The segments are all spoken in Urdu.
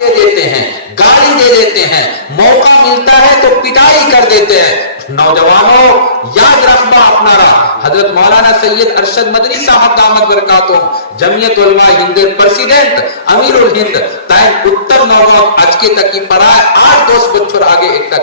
دے دیتے ہیں, گالی دے دیتے ہیں, موقع ملتا ہے تو پٹائی کر دیتے ہیں. نوجوانوں یاد رکھنا اپنا رہا. حضرت مولانا سید ارشد مدنی صاحب دامت برکاتہم, جمعیت علماء ہند প্রেসিডেন্ট, আমিরুল হিন্দ, তাই উত্তর নগাঁও আজকে তাকি প্রায় 8-10 বছর আগে একটা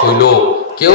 হইলো কেউ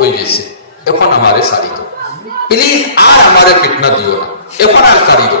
হয়ে গেছে, এখন আমারে সারি দো প্লিজ, আর আমারে পিটনা দিও না, এখন আর সারি দো.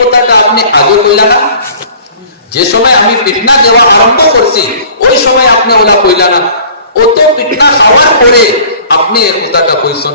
কথাটা আপনি আগে কইলা না, যে সময় আমি পিটনা দেওয়া আরম্ভ করছি ওই সময় আপনি ওলা কইলা না, ও তো পিটনা খাওয়ার পরে আপনি এই কথাটা কইছেন.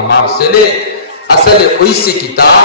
আমার ছেলে আসলে ওইসি কিতাব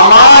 আমার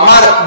আমার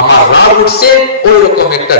আমার রাগ উঠছে, ওই রকম একটা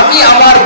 আমি আমার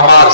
আমার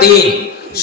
3,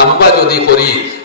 লম্বা যদি করি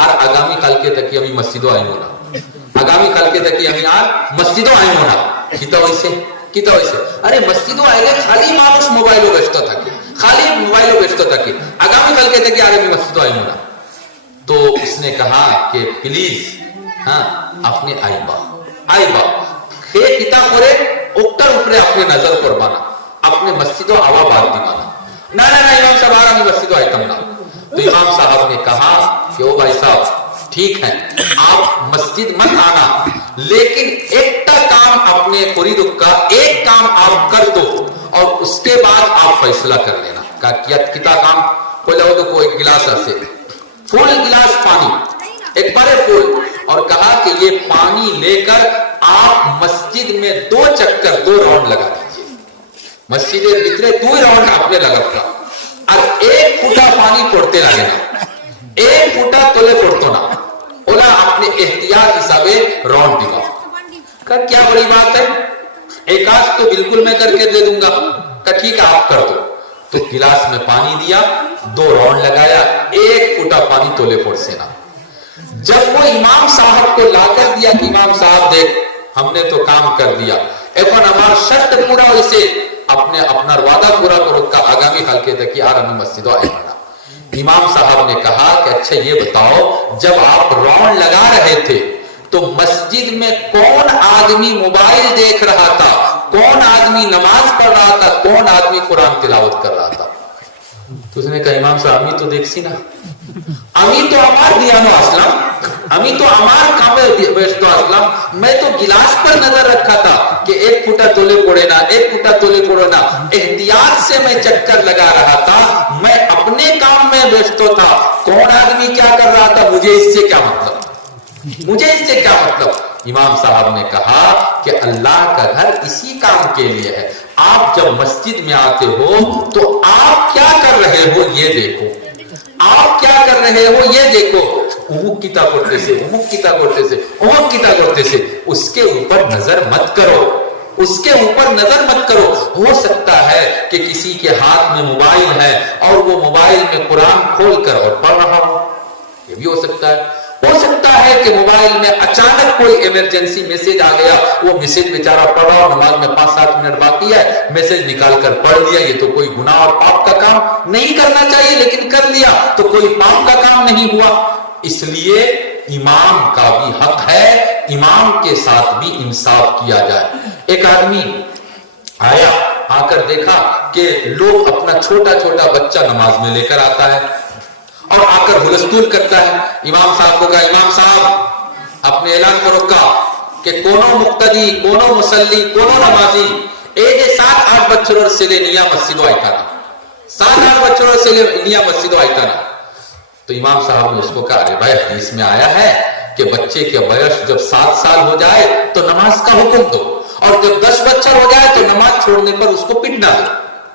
আর আগামী কালকে থেকে আমি মসজিদও আইব না, আগামী কালকে থেকে আমি আর মসজিদও আইব না. কিতা হইছে কিতা হইছে? আরে মসজিদও আইলে খালি মানুষ মোবাইলে ব্যস্ত থাকে, খালি মোবাইলে ব্যস্ত থাকে, আগামী কালকে থেকে আর আমি মসজিদও আইব না. تو اس نے کہا کہ پلیز ہاں اپنے آئیبا خے کتا کرے اوکٹر اوپرے اپنے نظر پر بانا اپنے مسجد و آوا بات دی مانا نا امام صاحب آرہا میں مسجد و آئیتم نا. تو امام صاحب نے کہا کہ او بھائی صاحب ٹھیک ہے آپ مسجد مت آنا لیکن ایک کام اپنے خرید کا ایک کام آپ کر دو اور اس کے بعد آپ فیصلہ کر لینا. کیا کتا کام کوئی لگو تو کوئی گلاس ایسے فل گلاس پانی ایک بارے فل اور کہا کہ یہ پانی لے کر آپ مسجد میں 2 چکر 2 راؤنڈ لگا دیجئے. مسجد بھیترے 2 راؤنڈ اپنے لگا کر اور 1 فوٹا پانی پڑتے نہ لینا 1 فوٹا تولے پڑتو نہ اولا اپنے احتیاط حسابے راؤنڈ دیگا. کہا کیا بڑی بات ہے ایک آج تو بالکل میں کر کے دے دوں گا. کہا ٹھیک ہے آپ کر دو. تو گلاس میں پانی دیا 2 راؤنڈ لگایا 1 فوٹا پانی تولے پڑ سے نہ. جب وہ امام صاحب کو لا کر دیا کہ امام صاحب دیکھ ہم نے تو کام کر دیا ایفن ہمارا شرط پورا اسے اپنے اپنا وعدہ پورا کرو کا آگامی حلقے تک کہ آرہا میں مسجد آئے بنا. امام صاحب نے کہا کہ اچھا یہ بتاؤ جب آپ راؤنڈ لگا رہے تھے تو مسجد میں کون آدمی موبائل دیکھ رہا تھا کون آدمی نماز پڑھ رہا تھا کون آدمی قرآن تلاوت کر رہا تھا. تو اس نے کہا امام صاحب امی تو دیکھ سی نا امی تو امار دیانو اسلام امی تو امار کامے بیشتو اسلام میں تو گلاس پر نظر رکھا تھا کہ 1 فوٹا تولے پڑے نا 1 فوٹا تولے پڑے نا احتیاط سے میں چکر لگا رہا تھا میں اپنے کام میں بیشتو تھا کون آدمی کیا کر رہا تھا مجھے اس سے کیا مطلب. امام صاحب نے کہا کہ اللہ کا گھر اسی کام کے لیے ہے. آپ جب مسجد میں آتے ہو تو آپ کیا کر رہے ہو یہ دیکھو آپ کیا کر رہے ہو یہ دیکھو امک کتا کرتے سے امک کتا کرتے سے امک کتا کرتے سے اس کے اوپر نظر مت کرو اس کے اوپر نظر مت کرو. ہو سکتا ہے کہ کسی کے ہاتھ میں موبائل ہے اور وہ موبائل میں قرآن کھول کر اور پڑھ رہا ہو یہ بھی ہو سکتا ہے کہ موبائل میں اچانک کوئی ایمرجنسی میسج آ گیا وہ میسج بیچارہ پڑھ رہا نماز میں 5-7 منٹ باقی ہے میسج نکال کر پڑھ لیا. یہ تو کوئی گناہ اور پاپ کا کام نہیں کرنا چاہیے لیکن کر لیا تو کوئی پاپ کا کام نہیں ہوا. اس لیے امام کا بھی حق ہے امام کے ساتھ بھی انصاف کیا جائے. ایک آدمی آیا آ کر دیکھا کہ لوگ اپنا چھوٹا چھوٹا بچہ نماز میں لے کر آتا ہے اور آ کر ہلستول کرتا ہے. امام صاحب کو کہا امام صاحب اپنے اعلان کو رکھا کہ کونوں مقتدی کونوں مسلی کونوں نمازی 7-8 بچوں سے لے نیا مسجد آئیتا نا 7-8 بچوں سے لے نیا مسجد آئیتا نا. تو امام صاحب نے اس کو کہا ارے بھائی حدیث میں آیا ہے کہ بچے کے بیش جب 7 سال ہو جائے تو نماز کا حکم دو اور جب 10 بچہ ہو جائے تو نماز چھوڑنے پر اس کو پٹنا دو.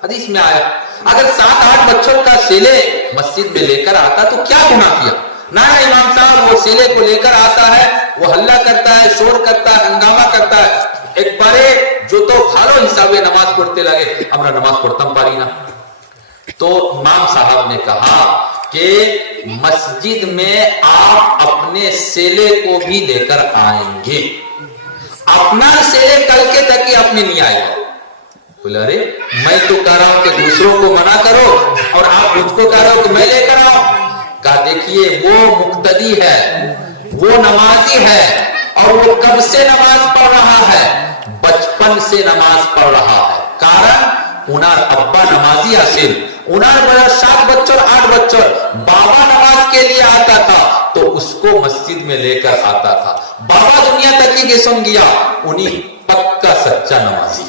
حدیث میں آیا اگر 7-8 بچوں کا سیلے مسجد میں لے کر آتا تو کیا گناہ کیا. نہ امام صاحب وہ سیلے کو لے کر آتا ہے وہ ہلہ کرتا ہے شور کرتا ہے ہنگامہ کرتا ہے ایک بارے جو تو کھالو حسابے نماز پڑھتے لگے ہمارا نماز پڑھتا پاری نا. تو امام صاحب نے کہا کہ مسجد میں آپ اپنے سیلے کو بھی لے کر آئیں گے اپنا سیلے کل کے تک ہی اپنے نہیں آئے گا. بولے ارے میں تو کہہ رہا ہوں کہ دوسروں کو منع کرو اور آپ مجھ کو کہہ رہا ہو کہ میں لے کر آؤ. کہا دیکھیے وہ مقتدی ہے وہ نمازی ہے اور وہ کب سے نماز پڑھ رہا ہے بچپن سے نماز پڑھ رہا ہے. کارن انہار ابا نمازی حاصل انہار بڑا 7 بچوں 8 بچوں بابا نماز کے لیے آتا تھا تو اس کو مسجد میں لے کر آتا تھا. بابا دنیا تک ہی سن گیا انہیں پکا سچا نمازی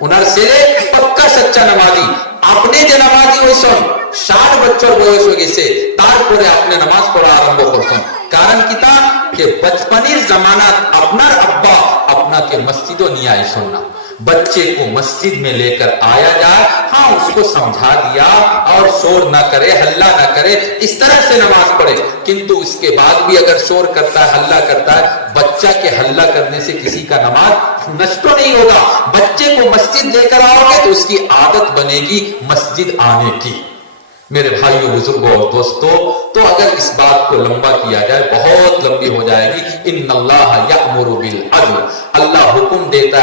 انہار سے پکا سچا نمازی اپنے جو نمازی ہوئی سن 60 بچوں বয়স হয়ে গেছে তারপরে আপনি নামাজ পড়া আরম্ভ করছেন. কারণ কিতা کہ بچپنی زمانات اپنار ابا اپنا کے مسجدوں نہیں آئی سننا بچے کو مسجد میں لے کر آیا جائے ہاں اس کو سمجھا دیا اور شور نہ کرے ہلہ نہ کرے اس طرح سے نماز پڑھے. کنتو اس کے بعد بھی اگر شور کرتا ہے ہلہ کرتا ہے بچہ کے ہلہ کرنے سے کسی کا نماز نشٹ نہیں ہوگا. بچے کو مسجد لے کر آؤ گے تو اس کی عادت بنے گی مسجد آنے کی. میرے بھائیوں بزرگوں اور دوستوں تو اگر اس بات کو لمبا کیا جائے بہت لمبی ہو جائے گی. ان اللہ یأمر بالعدل اللہ حکم دیتا ہے